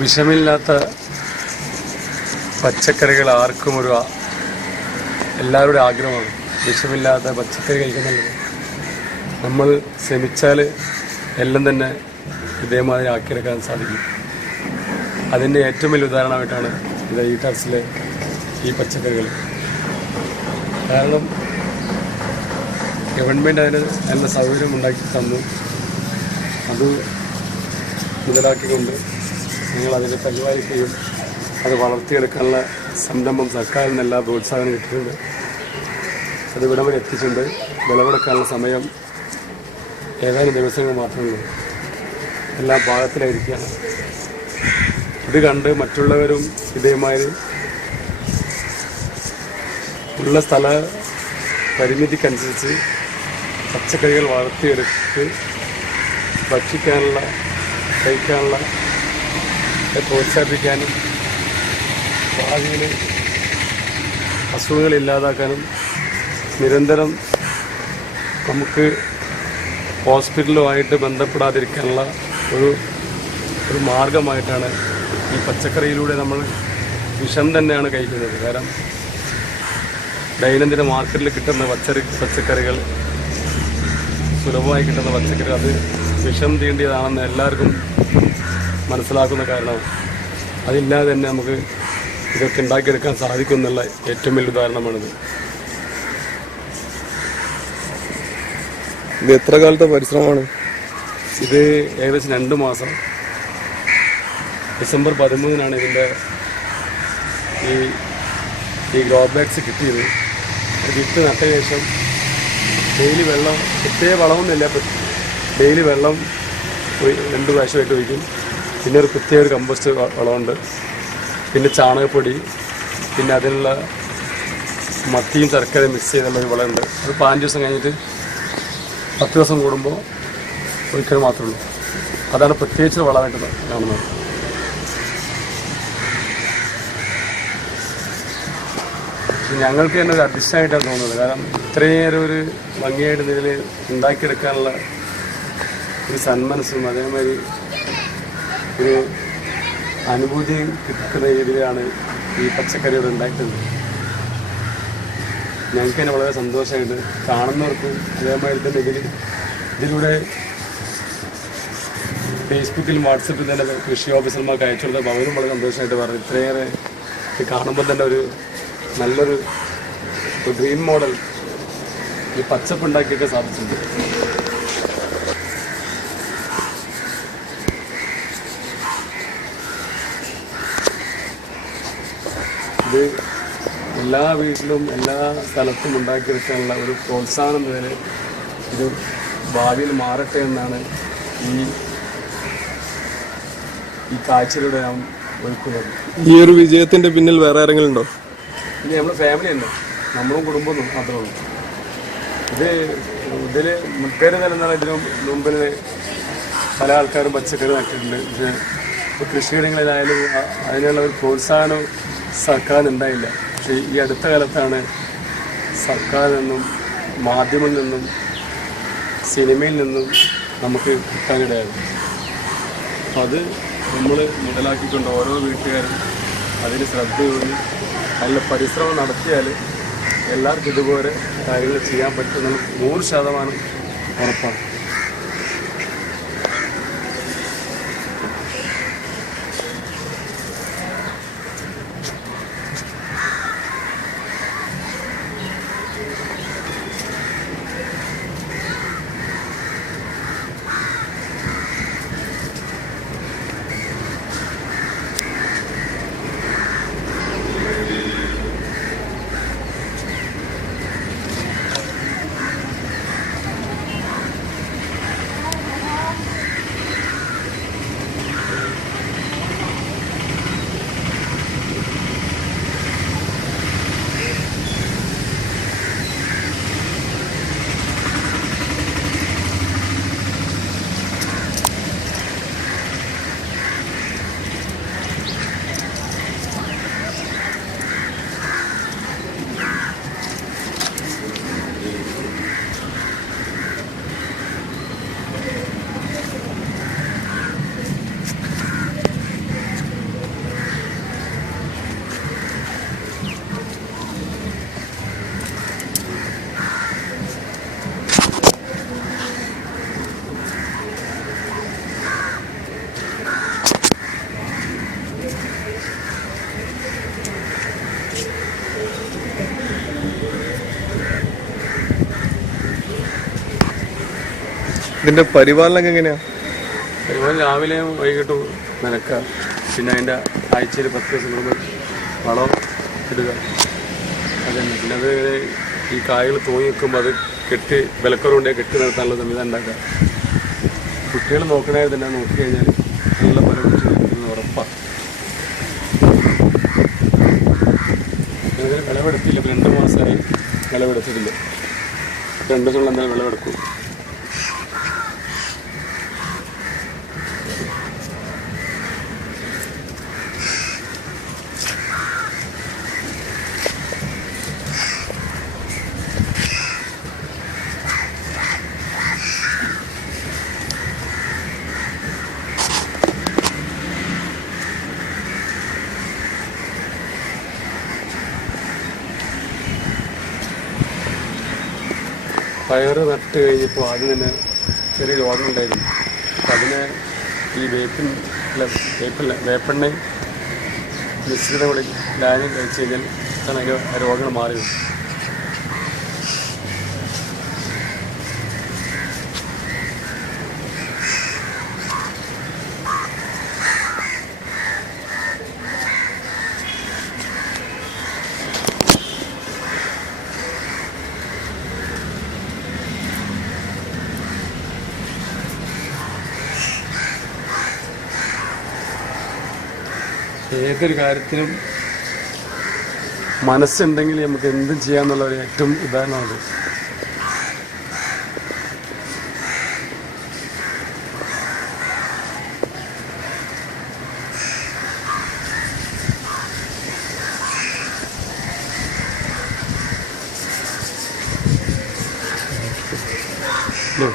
വിഷമില്ലാത്ത പച്ചക്കറികൾ ആർക്കും എല്ലാവരുടെ ആഗ്രഹമാണ്. വിഷമില്ലാത്ത പച്ചക്കറി കഴിക്കുന്നുള്ളത് നമ്മൾ ശ്രമിച്ചാൽ എല്ലാം തന്നെ ഇതേമാതിരി ആക്കിയെടുക്കാൻ സാധിക്കും. അതിൻ്റെ ഏറ്റവും വലിയ ഉദാഹരണമായിട്ടാണ് ഇത് ഈ ടെറസിലെ ഈ പച്ചക്കറികൾ. കാരണം ഗവൺമെൻറ് അതിന് നല്ല സൗകര്യം ഉണ്ടാക്കി തന്നു. അത് മുതലാക്കിക്കൊണ്ട് നിങ്ങൾ അതിനെ പരിപാലിക്കുകയും അത് വളർത്തിയെടുക്കാനുള്ള സംരംഭം സർക്കാരിൽ നിന്ന് എല്ലാ പ്രോത്സാഹനം കിട്ടിയിട്ടുണ്ട്. അത് ഇവിടം വരെ എത്തിച്ചിട്ടുണ്ട്. വിളവെടുക്കാനുള്ള സമയം ഏതാനും ദിവസങ്ങൾ മാത്രമേ ഉള്ളൂ. എല്ലാം പാകത്തിലായിരിക്കുകയാണ്. ഇത് കണ്ട് മറ്റുള്ളവരും ഇതേമാതിരി ഉള്ള സ്ഥല പരിമിതിക്കനുസരിച്ച് പച്ചക്കറികൾ വളർത്തിയെടുത്ത് ഭക്ഷിക്കാനുള്ള കഴിക്കാനുള്ള പ്രോത്സാഹിപ്പിക്കാനും ഭാവിയിൽ അസുഖങ്ങൾ ഇല്ലാതാക്കാനും നിരന്തരം നമുക്ക് ഹോസ്പിറ്റലുമായിട്ട് ബന്ധപ്പെടാതിരിക്കാനുള്ള ഒരു മാർഗമായിട്ടാണ് ഈ പച്ചക്കറിയിലൂടെ നമ്മൾ വിഷം തന്നെയാണ് കഴിക്കുന്നത്. കാരണം ദൈനംദിന മാർക്കറ്റിൽ കിട്ടുന്ന പച്ചക്കറികൾ സുലഭമായി കിട്ടുന്ന പച്ചക്കറി അത് വിഷം തീണ്ടിയതാണെന്ന് എല്ലാവർക്കും മനസ്സിലാക്കുന്ന കാരണം അതില്ലാതെ തന്നെ നമുക്ക് ഇതൊക്കെ ഉണ്ടാക്കിയെടുക്കാൻ സാധിക്കും എന്നുള്ള ഏറ്റവും വലിയ ഉദാഹരണമാണിത്. ഇത് എത്ര കാലത്തെ പരിശ്രമമാണ്? ഇത് ഏകദേശം 2 മാസം. ഡിസംബർ 13-നാണ് ഇതിൻ്റെ ഈ ഗ്രോ ബാഗ്സ് കിട്ടിയത്. വിത്ത് നട്ട ശേഷം ഡെയിലി വെള്ളം, പ്രത്യേക വളമൊന്നുമില്ല, ഡെയിലി വെള്ളം 2 പ്രാവശ്യമായിട്ട് ഒഴിക്കും. പിന്നെ ഒരു പ്രത്യേക ഒരു കമ്പോസ്റ്റ് വളമുണ്ട്, പിന്നെ ചാണകപ്പൊടി, പിന്നെ അതിനുള്ള മത്തിയും ശർക്കരയും മിക്സ് ചെയ്തുള്ള ഒരു വളമുണ്ട്. അത് 15 ദിവസം കഴിഞ്ഞിട്ട് 10 ദിവസം കൂടുമ്പോൾ ഒരിക്കൽ മാത്രമേ ഉള്ളൂ. അതാണ് പ്രത്യേകിച്ച് വളമായിട്ട് കാണുന്നത്. ഞങ്ങൾക്ക് തന്നെ ഒരു അതിശയമായിട്ടാണ് തോന്നുന്നത്. കാരണം ഇത്രയേറെ ഒരു ഭംഗിയായിട്ട് ഇതിൽ ഉണ്ടാക്കിയെടുക്കാനുള്ള ഒരു സന്മനസ്സും അതേമാതിരി ഒരു അനുഭൂതിയും കിട്ടുന്ന രീതിയിലാണ് ഈ പച്ചക്കറികൾ ഉണ്ടാക്കിയത്. ഞങ്ങൾക്ക് തന്നെ വളരെ സന്തോഷമായിട്ട്, കാണുന്നവർക്കും അതേമാതിരി തന്നെ ഇതിലൂടെ ഫേസ്ബുക്കിലും വാട്സപ്പിൽ തന്നെ കൃഷി ഓഫീസർമാർക്ക് അയച്ചു കൊടുത്തപ്പോൾ അവരും വളരെ സന്തോഷമായിട്ട് പറഞ്ഞു. ഇത്രയേറെ കാണുമ്പോൾ തന്നെ ഒരു നല്ലൊരു ഡ്രീം മോഡൽ ഈ പച്ചപ്പ് ഉണ്ടാക്കിയൊക്കെ സാധിച്ചിട്ടുണ്ട്. ഇത് എല്ലാ വീട്ടിലും എല്ലാ സ്ഥലത്തും ഉണ്ടാക്കിയെടുക്കാനുള്ള ഒരു പ്രോത്സാഹനം പോലെ ഇത് ഭാവിയിൽ മാറട്ടെ എന്നാണ് ഈ കാഴ്ചയിലൂടെ ഞാൻ ഒരുക്കുന്നത്. ഈ ഒരു വിജയത്തിന്റെ പിന്നിൽ വേറെ ആരെങ്കിലും ഉണ്ടോ? ഇനി നമ്മുടെ ഫാമിലി തന്നെ, നമ്മളും കുടുംബവും മാത്രമേ ഉള്ളൂ. ഇതിൽ മുൻപേര് നിലനിന്ന ഇതിന് മുമ്പിൽ പല ആൾക്കാരും പച്ചക്കറി നട്ടിട്ടുണ്ട്. ഇത് ഇപ്പോൾ കൃഷിയിടങ്ങളിലായാലും അതിനുള്ള ഒരു പ്രോത്സാഹനം സർക്കാരിന് ഉണ്ടായില്ല. പക്ഷേ ഈ അടുത്ത കാലത്താണ് സർക്കാരിൽ നിന്നും മാധ്യമങ്ങളിൽ നിന്നും സിനിമയിൽ നിന്നും നമുക്ക് കിട്ടാനിടയായത്. അപ്പോൾ അത് നമ്മൾ മുതലാക്കിക്കൊണ്ട് ഓരോ വീട്ടുകാരും അതിന് ശ്രദ്ധയോടെ നല്ല പരിശ്രമം നടത്തിയാൽ എല്ലാവർക്കും ഇതുപോലെ കാര്യങ്ങൾ ചെയ്യാൻ പറ്റുന്നത് 100% ഉറപ്പാണ്. ഇതിന്റെ പരിപാലനം എങ്ങനെയാ? അതുപോലെ രാവിലെയും വൈകിട്ടും നനക്കുക, പിന്നെ അതിൻ്റെ ആഴ്ചയിൽ 10 ദിവസം കൂടുമ്പോൾ വളം ഇടുക. അതന്നെ. പിന്നെ അത് ഈ കായകൾ തൂങ്ങി നിൽക്കുമ്പോൾ അത് വിലക്കുറവുണ്ടെങ്കിൽ കെട്ടി നിർത്താനുള്ള സംവിധാനം ഉണ്ടാക്കുക. കുട്ടികൾ നോക്കണേ തന്നെ നോക്കി കഴിഞ്ഞാൽ നല്ല ഫലം കിട്ടുമെന്ന് ഉറപ്പാണ്. അതിന് വിളവെടുത്തില്ല, 2 മാസമായി വിളവെടുത്തിട്ടില്ല. 2 ദിവസം എന്തായാലും വിളവെടുക്കും. പയറ് നട്ട് കഴിഞ്ഞപ്പോൾ ആദ്യം തന്നെ ചെറിയ രോഗം ഉണ്ടായിരുന്നു. അപ്പം അതിനെ ഈ വേപ്പെണ്ണയും മിശ്രിതം കൂടി ലായനം കഴിച്ച് കഴിഞ്ഞാൽ അതിൻ്റെ രോഗങ്ങൾ മാറി വരും. ഏതൊരു കാര്യത്തിനും മനസ്സുണ്ടെങ്കിൽ നമുക്ക് എന്തും ചെയ്യാമെന്നുള്ള ഒരു ഏറ്റവും ഉദാഹരണമാണ്. No.